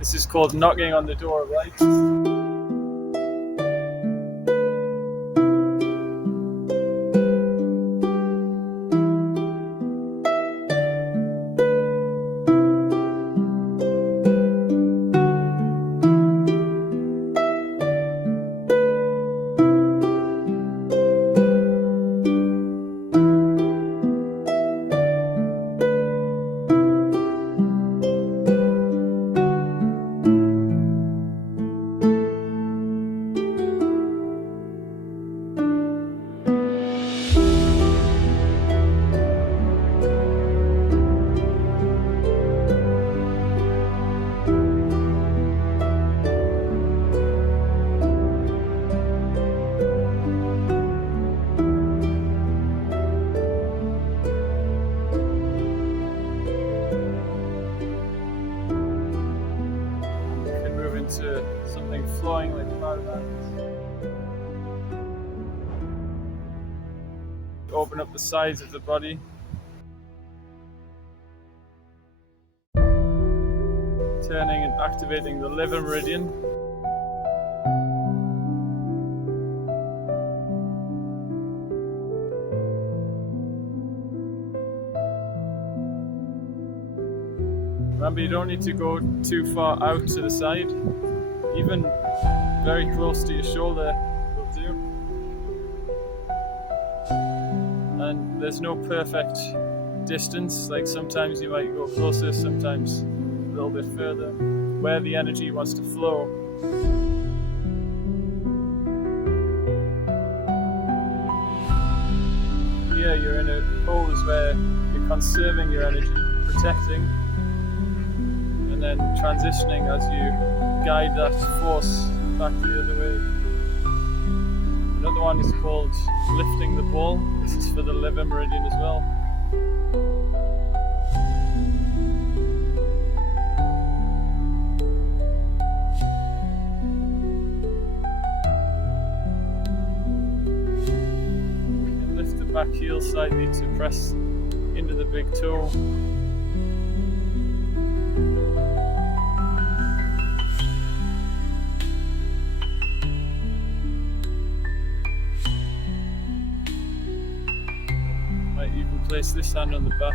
This is called knocking on the door of light. To something flowing like cloud. Open up the sides of the body. Turning and activating the liver meridian. Remember, you don't need to go too far out to the side. Even very close to your shoulder will do. And there's no perfect distance, like sometimes you might go closer, sometimes a little bit further, where the energy wants to flow. Here you're in a pose where you're conserving your energy, protecting, and then transitioning as you guide that force back the other way. Another one is called lifting the ball. This is for the liver meridian as well. And lift the back heel slightly to press into the big toe. Place this hand on the back